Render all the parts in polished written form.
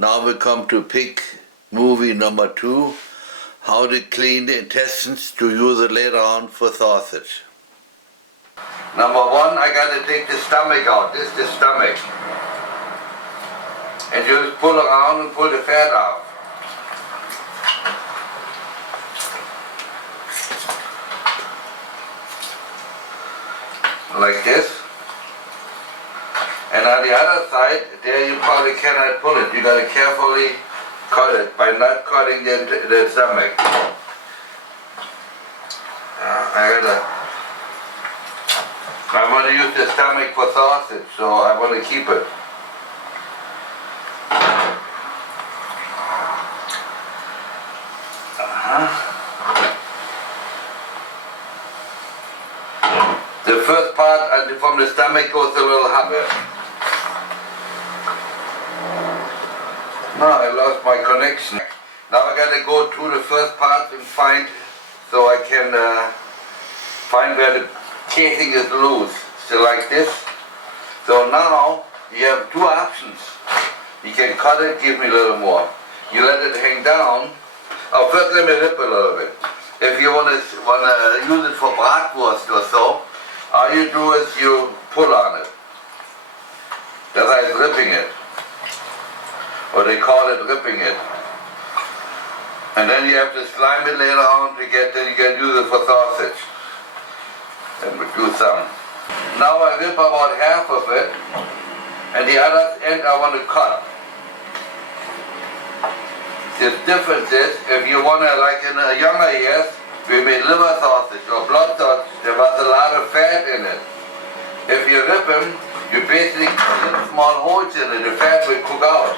Now we come to pick movie number 2, how to clean the intestines to use it later on for sausage. Number 1, I gotta take the stomach out. This is the stomach. And you just pull around and pull the fat out. Like this. And on the other side, there you probably cannot pull it. You gotta carefully cut it by not cutting the stomach. I want to use the stomach for sausage, so I want to keep it. The first part from the stomach goes a little higher. No, I lost my connection. Now I gotta go to the first part and find, so I can find where the casing is loose. So like this. So now you have two options. You can cut it, give me a little more. You let it hang down. Oh, first let me rip a little bit. If you wanna use it for bratwurst or so, all you do is you pull on it. That's like ripping it. Or they call it ripping it. And then you have to slime it later on to get, then you can use it for sausage. And we do some. Now I rip about half of it, and the other end I want to cut. The difference is, if you want to, like in the younger years, we made liver sausage or blood sausage, there was a lot of fat in it. If you rip them, you basically cut small holes in it, the fat will cook out.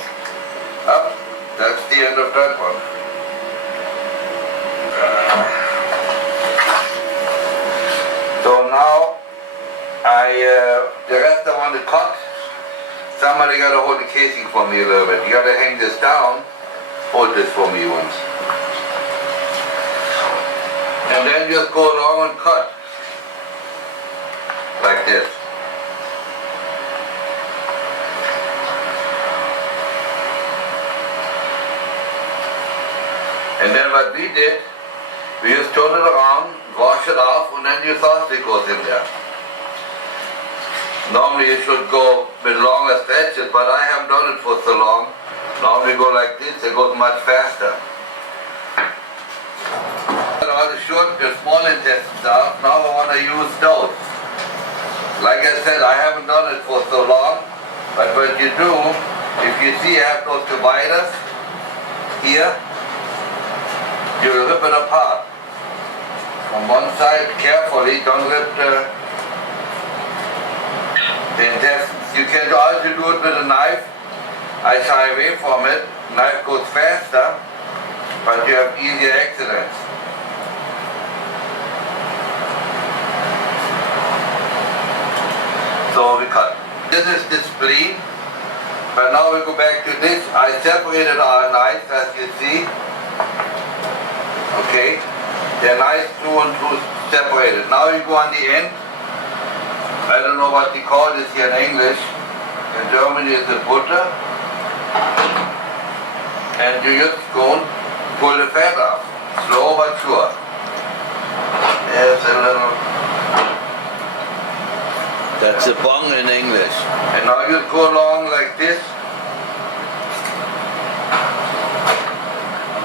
Up, that's the end of that one. So now, the rest I want to cut. Somebody got to hold the casing for me a little bit. You got to hang this down. Hold this for me once. And then just go along and cut. Like this. And then what we did, we just turn it around, wash it off, and then your sausage goes in there. Normally you should go with longer stretches, but I haven't done it for so long. Normally go like this, it goes much faster. All the short, the small intestines out, now I want to use those. Like I said, I haven't done it for so long, but what you do, if you see I have those dividers here, you rip it apart. From one side, carefully, don't rip the intestines. You can also do it with a knife. I shy away from it. Knife goes faster, but you have easier accidents. So we cut. This is the spleen, but now we go back to this. I separated our knives, as you see. Okay, they're nice through and through separated. Now you go on the end. I don't know what they call this here in English. In Germany it's a butter. And you just go and pull the fat off. Slow but sure. There's a little... That's a bung in English. And now you go along like this.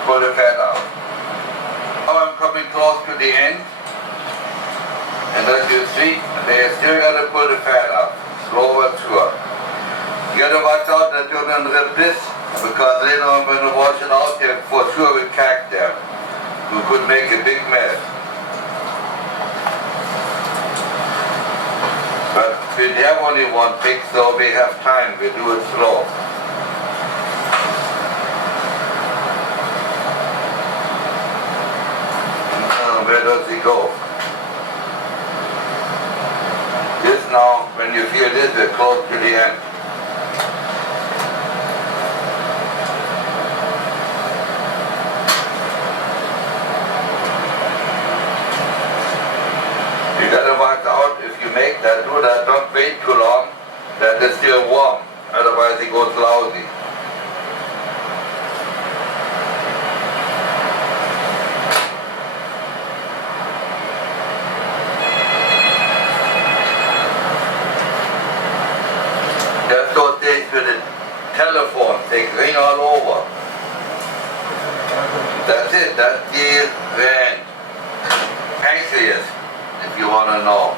Pull the fat out. Now I'm coming close to the end, and as you see, they still got to pull the fat out, slow but sure. You got to watch out that you don't rip this, because later on when you wash it out, they for sure will crack them. You could make a big mess. But we have only one pick, so we have time, we do it slow. Where does he go? This now, when you feel this, we're close to the end. You gotta watch out if you make that, do that, don't wait too long, that it's still warm, otherwise it goes lousy. telephone, they ring all over. That's it, that's the end. Pancreas, if you want to know.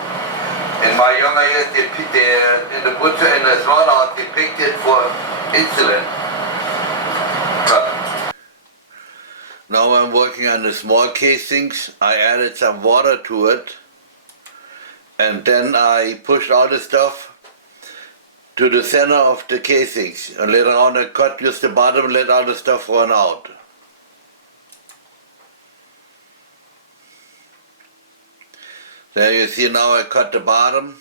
In my younger years, in the butcher, in the slaughterhouse, they picked it for insulin. Now I'm working on the small casings. I added some water to it, and then I pushed all the stuff to the center of the casings, and later on I cut just the bottom and let all the stuff run out. There you see now I cut the bottom.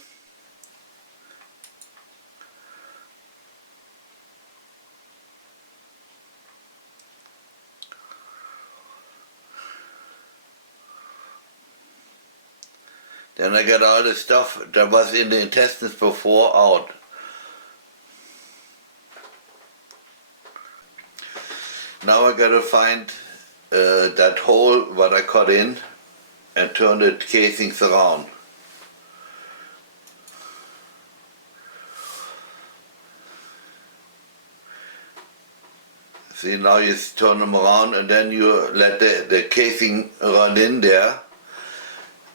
Then I got all the stuff that was in the intestines before out. Now I gotta find that hole what I cut in and turn the casings around. See, now you turn them around and then you let the casing run in there,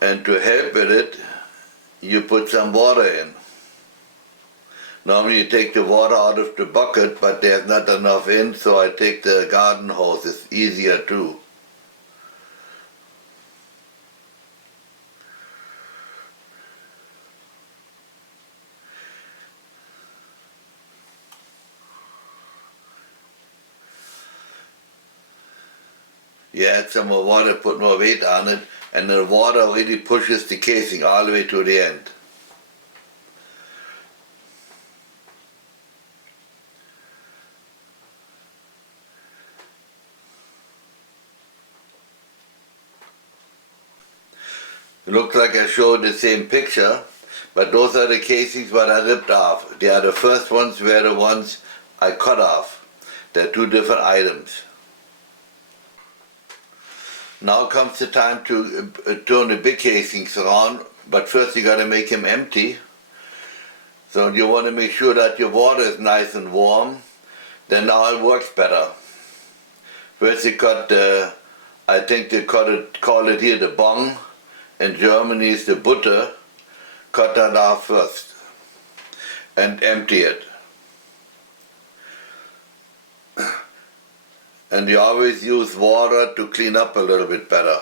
and to help with it you put some water in. Normally you take the water out of the bucket, but there's not enough in, so I take the garden hose. It's easier too. You add some more water, put more weight on it, and the water really pushes the casing all the way to the end. It looks like I showed the same picture, but those are the casings that I ripped off. They are the first ones were the ones I cut off. They're two different items. Now comes the time to turn the big casings around, but first you gotta make them empty. So you want to make sure that your water is nice and warm, then now it works better. First you cut the, I think they call it here the bung, in Germany is the butter. Cut that off first and empty it. And you always use water to clean up a little bit better.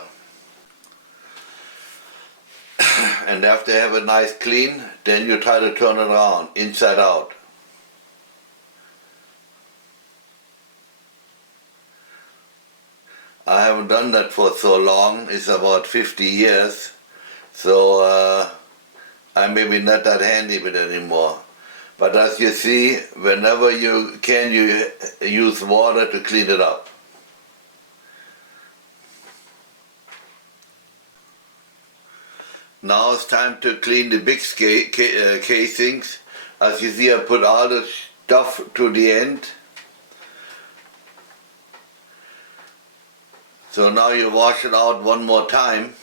And after you have a nice clean, then you try to turn it around, inside out. I haven't done that for so long, it's about 50 years, so I'm maybe not that handy with it anymore. But as you see, whenever you can, you use water to clean it up. Now it's time to clean the big casings. As you see, I put all the stuff to the end. So now you wash it out one more time,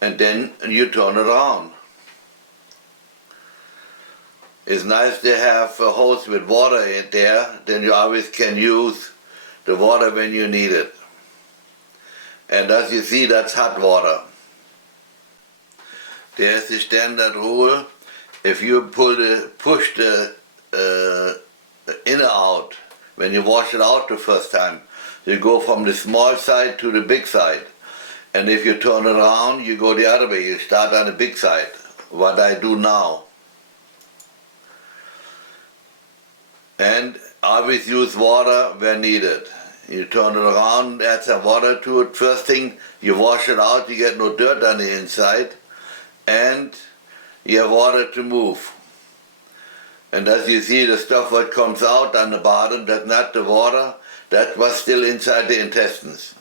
and then you turn it around. It's nice to have a hose with water in there, then you always can use the water when you need it. And as you see, that's hot water. There's the standard rule. If you push the inner out, when you wash it out the first time, you go from the small side to the big side. And if you turn it around, you go the other way. You start on the big side, what I do now. And always use water when needed. You turn it around, add some water to it. First thing, you wash it out, you get no dirt on the inside, and you have water to move. And as you see, the stuff that comes out on the bottom, that's not the water, that was still inside the intestines.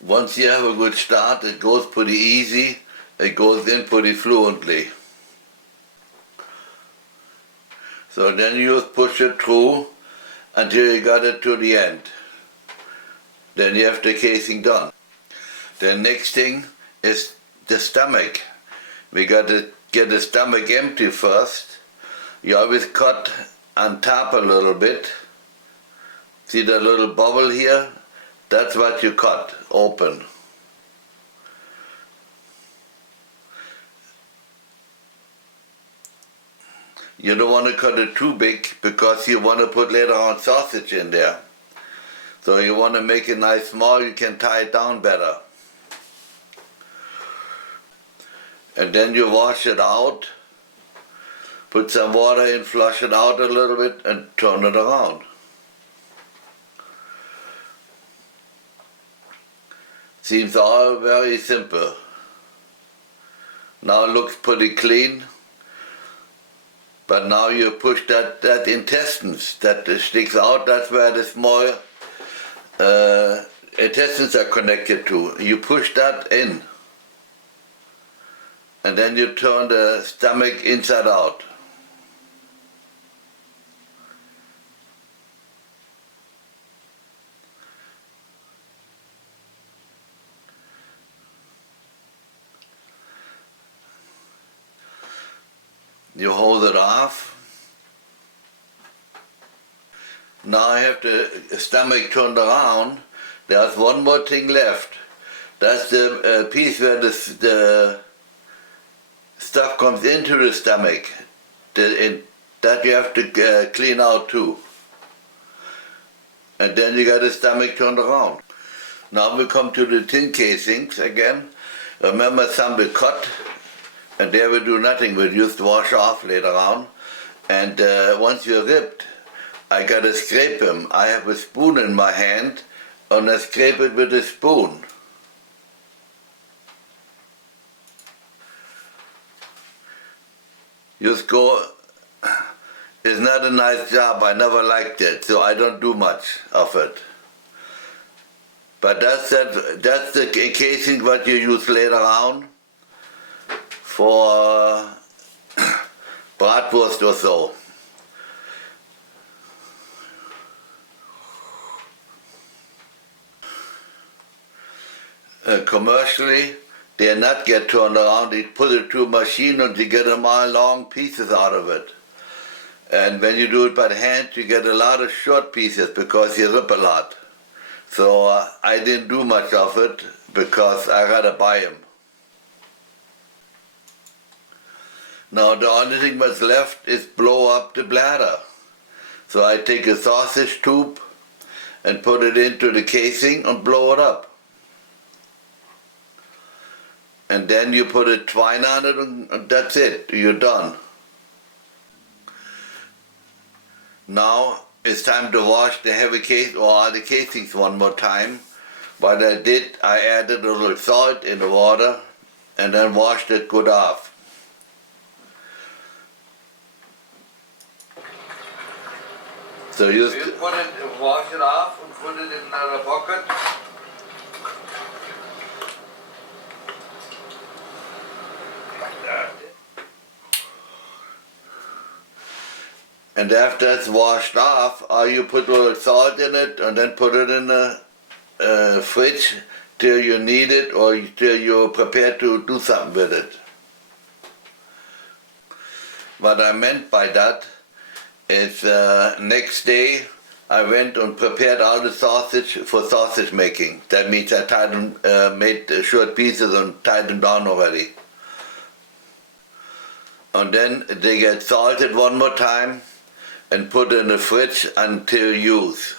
Once you have a good start, it goes pretty easy, it goes in pretty fluently. So then you just push it through until you got it to the end. Then you have the casing done. The next thing is the stomach. We got to get the stomach empty first, you always cut on top a little bit. See the little bubble here? That's what you cut open. You don't want to cut it too big because you want to put later on sausage in there. So you want to make it nice small, you can tie it down better. And then you wash it out, put some water in, flush it out a little bit and turn it around. Seems all very simple. Now it looks pretty clean. But now you push that intestines that sticks out, that's where the small intestines are connected to. You push that in. And then you turn the stomach inside out. You hold it off. Now I have the stomach turned around. There's one more thing left. That's the piece where the stuff comes into the stomach. That you have to clean out too. And then you got the stomach turned around. Now we come to the tin casings again. Remember some we cut. And there we do nothing, we just wash off later on. And once you're ripped, I gotta scrape them. I have a spoon in my hand, and I scrape it with a spoon. Just go, it's not a nice job, I never liked it, so I don't do much of it. But that's the casing what you use later on. For bratwurst or so. Commercially, they not get turned around, they put it through a machine and you get them all long pieces out of it. And when you do it by hand, you get a lot of short pieces because you rip a lot. So I didn't do much of it because I rather buy them. Now the only thing that's left is blow up the bladder. So I take a sausage tube and put it into the casing and blow it up. And then you put a twine on it and that's it, you're done. Now it's time to wash the heavy case or all the casings one more time. What I did, I added a little salt in the water and then washed it good off. So you put it, wash it off and put it in a bucket. Like that. And after it's washed off, you put a little salt in it and then put it in the fridge till you need it or till you're prepared to do something with it. What I meant by that, it's next day I went and prepared all the sausage for sausage making. That means I tied them, made short pieces and tied them down already. And then they get salted one more time and put in the fridge until use.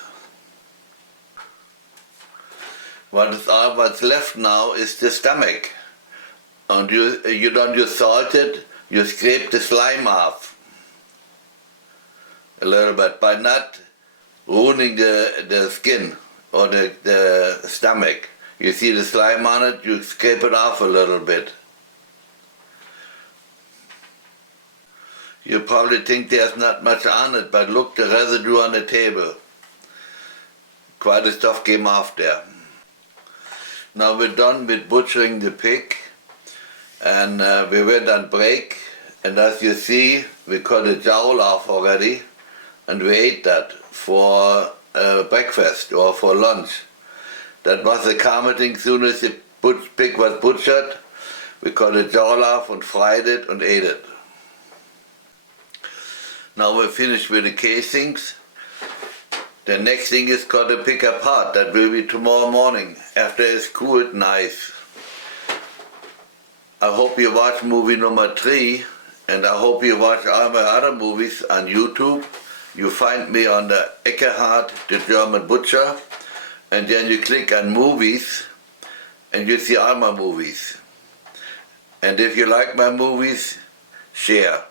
What's left now is the stomach. And you don't just salt it, you scrape the slime off. A little bit, by not ruining the skin or the stomach. You see the slime on it, you scrape it off a little bit. You probably think there's not much on it, but look, the residue on the table. Quite a stuff came off there. Now we're done with butchering the pig, and we went on break, and as you see, we cut the jowl off already. And we ate that for breakfast or for lunch. That was a common thing. Soon as the pig was butchered, We cut it all off and fried it and ate it. Now we're finished with the casings. The next thing is got to pick apart. That will be tomorrow morning after it's cooled nice. I hope you watch movie number 3, and I hope you watch all my other movies on YouTube. You find me on the Eckhart, the German Butcher, and then you click on movies and you see all my movies. And if you like my movies, share.